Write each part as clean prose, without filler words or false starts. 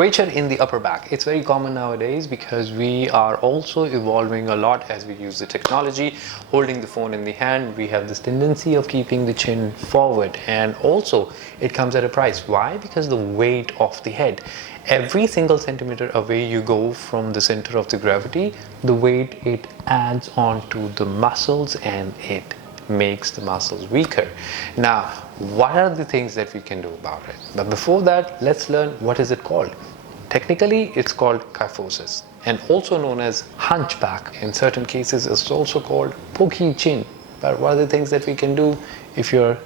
curvature in the upper back. It's very common nowadays because we are also evolving a lot as we use the technology. Holding the phone in the hand, we have this tendency of keeping the chin forward, and also it comes at a price. Why? Because the weight of the head. Every single centimeter away you go from the center of the gravity, the weight it adds on to the muscles and it makes the muscles weaker. Now, what are the things that we can do about it? But before that, let's learn what is it called. Technically, it's called kyphosis, and also known as hunchback. In certain cases, it's also called pokey chin. But what are the things that we can do if you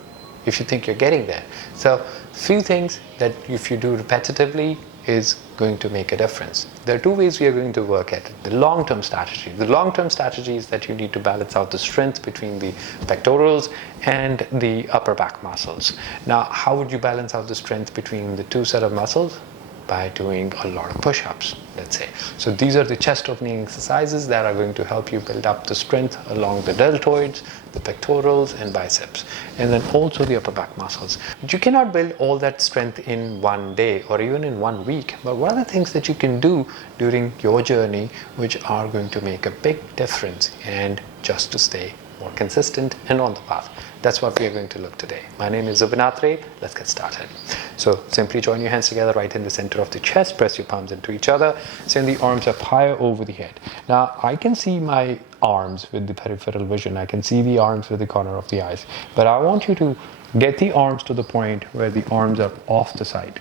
think you're getting there? So, few things that if you do repetitively is going to make a difference. There are two ways we are going to work at it. The long-term strategy. The long-term strategy is that you need to balance out the strength between the pectorals and the upper back muscles. Now, how would you balance out the strength between the two set of muscles? By doing a lot of push-ups, let's say. So these are the chest opening exercises that are going to help you build up the strength along the deltoids, the pectorals and biceps, and then also the upper back muscles. But you cannot build all that strength in one day or even in 1 week. But what are the things that you can do during your journey which are going to make a big difference and just to stay more consistent and on the path? That's what we are going to look today. My name is Zubinatre. Let's get started. So simply join your hands together right in the center of the chest. Press your palms into each other. Send the arms up higher over the head. Now, I can see my arms with the peripheral vision. I can see the arms with the corner of the eyes. But I want you to get the arms to the point where the arms are off the side.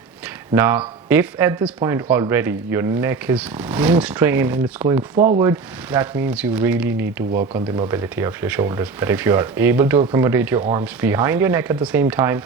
Now, if at this point already your neck is being strained and it's going forward, that means you really need to work on the mobility of your shoulders. But if you are able to accommodate your arms behind your neck at the same time,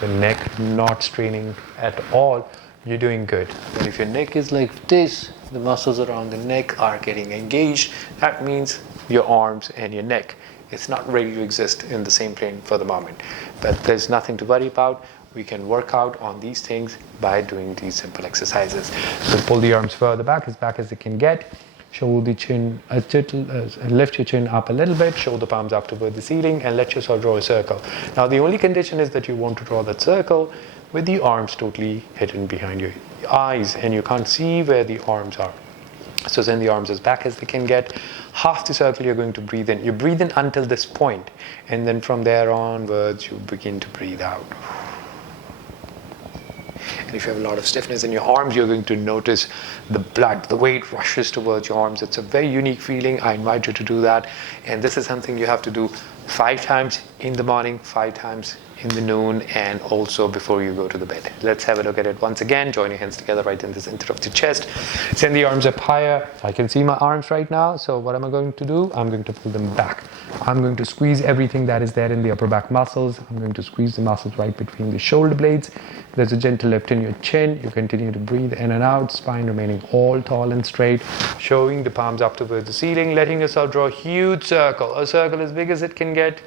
the neck not straining at all, you're doing good. But if your neck is like this, the muscles around the neck are getting engaged, that means your arms and your neck, it's not ready to exist in the same plane for the moment. But there's nothing to worry about. We can work out on these things by doing these simple exercises. So pull the arms further back as they can get. Show the chin a little, lift your chin up a little bit, show the palms up toward the ceiling, and let yourself draw a circle. Now, the only condition is that you want to draw that circle with the arms totally hidden behind your eyes, and you can't see where the arms are. So send the arms as back as they can get. Half the circle you're going to breathe in. You breathe in until this point, and then from there onwards, you begin to breathe out. And if you have a lot of stiffness in your arms, you're going to notice the blood, the weight rushes towards your arms. It's a very unique feeling. I invite you to do that. And this is something you have to do 5 times in the morning, 5 times in the noon, and also before you go to the bed. Let's have a look at it once again. Join your hands together right in the center of the chest. Send the arms up higher. I can see my arms right now. So what am I going to do? I'm going to pull them back. I'm going to squeeze everything that is there in the upper back muscles. I'm going to squeeze the muscles right between the shoulder blades. There's a gentle lift in your chin. You continue to breathe in and out. Spine remaining all tall and straight. Showing the palms up towards the ceiling. Letting yourself draw a huge circle. A circle as big as it can get.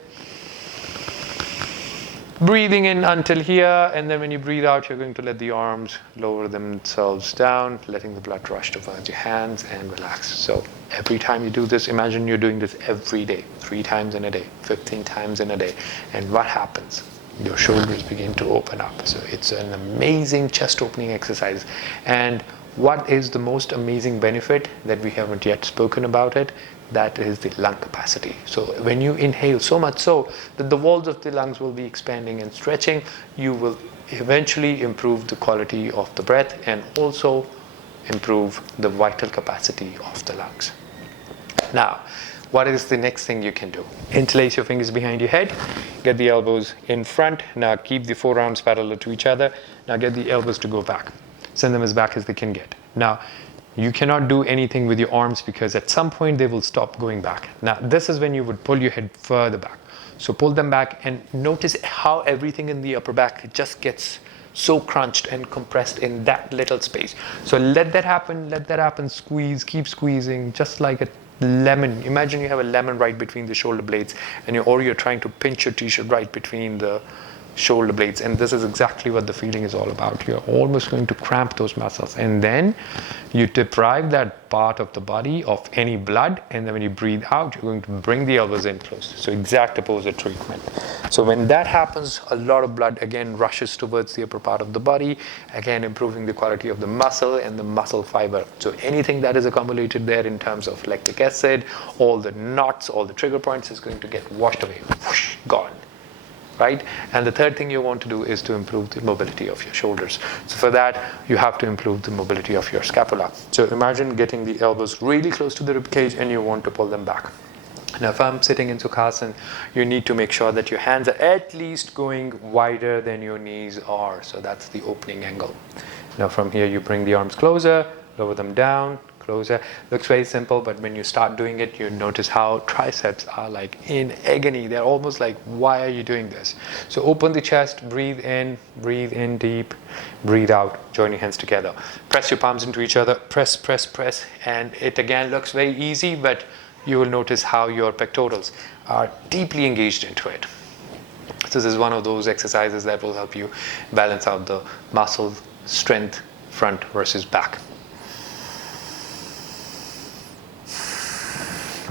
Breathing in until here, and then when you breathe out, you're going to let the arms lower themselves down, letting the blood rush towards your hands and relax. So every time you do this, imagine you're doing this every day, 3 times in a day, 15 times in a day. And what happens? Your shoulders begin to open up. So it's an amazing chest opening exercise. And what is the most amazing benefit that we haven't yet spoken about it? That is the lung capacity. So when you inhale so much so that the walls of the lungs will be expanding and stretching, you will eventually improve the quality of the breath and also improve the vital capacity of the lungs. Now, what is the next thing you can do? Interlace your fingers behind your head, get the elbows in front. Now keep the forearms parallel to each other. Now get the elbows to go back. Send them as back as they can get. Now, you cannot do anything with your arms because at some point they will stop going back. Now, this is when you would pull your head further back. So pull them back and notice how everything in the upper back just gets so crunched and compressed in that little space. So let that happen, squeeze, keep squeezing, just like a lemon. Imagine you have a lemon right between the shoulder blades, or you're trying to pinch your t-shirt right between the shoulder blades, and this is exactly what the feeling is all about. You're almost going to cramp those muscles, and then you deprive that part of the body of any blood, and then when you breathe out, you're going to bring the elbows in close. So exact opposite treatment. So when that happens, a lot of blood again rushes towards the upper part of the body, again improving the quality of the muscle and the muscle fiber. So anything that is accumulated there in terms of lactic acid, all the knots, all the trigger points is going to get washed away. Whoosh, gone. Right? And the third thing you want to do is to improve the mobility of your shoulders. So for that, you have to improve the mobility of your scapula. So imagine getting the elbows really close to the rib cage and you want to pull them back. Now, if I'm sitting in Sukhasana, you need to make sure that your hands are at least going wider than your knees are. So that's the opening angle. Now from here, you bring the arms closer, lower them down, closer. Looks very simple, but when you start doing it, you notice how triceps are like in agony. They're almost like, why are you doing this? So open the chest, breathe in deep, breathe out, join your hands together. Press your palms into each other, press, press, press, and it again looks very easy, but you will notice how your pectorals are deeply engaged into it. So this is one of those exercises that will help you balance out the muscle strength, front versus back.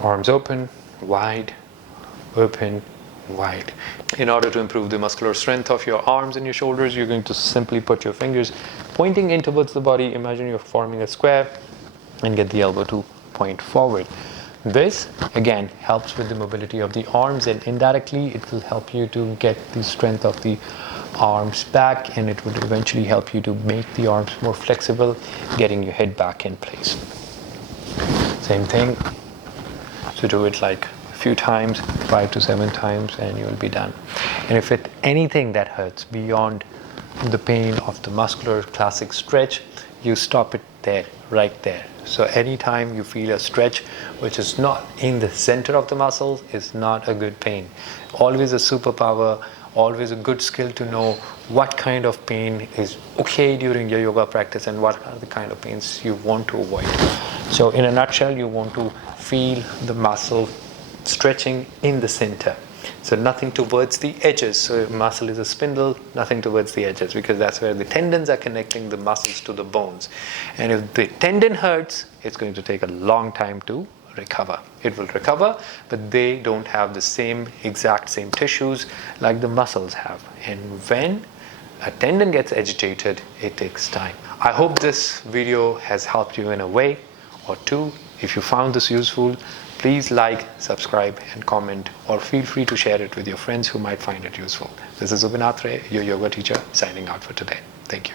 Arms open, wide, open, wide. In order to improve the muscular strength of your arms and your shoulders, you're going to simply put your fingers pointing in towards the body. Imagine you're forming a square and get the elbow to point forward. This, again, helps with the mobility of the arms, and indirectly it will help you to get the strength of the arms back, and it would eventually help you to make the arms more flexible, getting your head back in place. Same thing. So do it like a few times, 5 to 7 times, and you'll be done. And if it's anything that hurts beyond the pain of the muscular classic stretch, you stop it there, right there. So anytime you feel a stretch which is not in the center of the muscle is not a good pain. Always a superpower, always a good skill to know what kind of pain is okay during your yoga practice and what are the kind of pains you want to avoid. So in a nutshell, you want to feel the muscle stretching in the center. So nothing towards the edges. So muscle is a spindle, nothing towards the edges, because that's where the tendons are connecting the muscles to the bones. And if the tendon hurts, it's going to take a long time to recover. It will recover, but they don't have the exact same tissues like the muscles have. And when a tendon gets agitated, it takes time. I hope this video has helped you in a way or two. If you found this useful, please like, subscribe, and comment, or feel free to share it with your friends who might find it useful. This is Ubinatre, your yoga teacher, signing out for today. Thank you.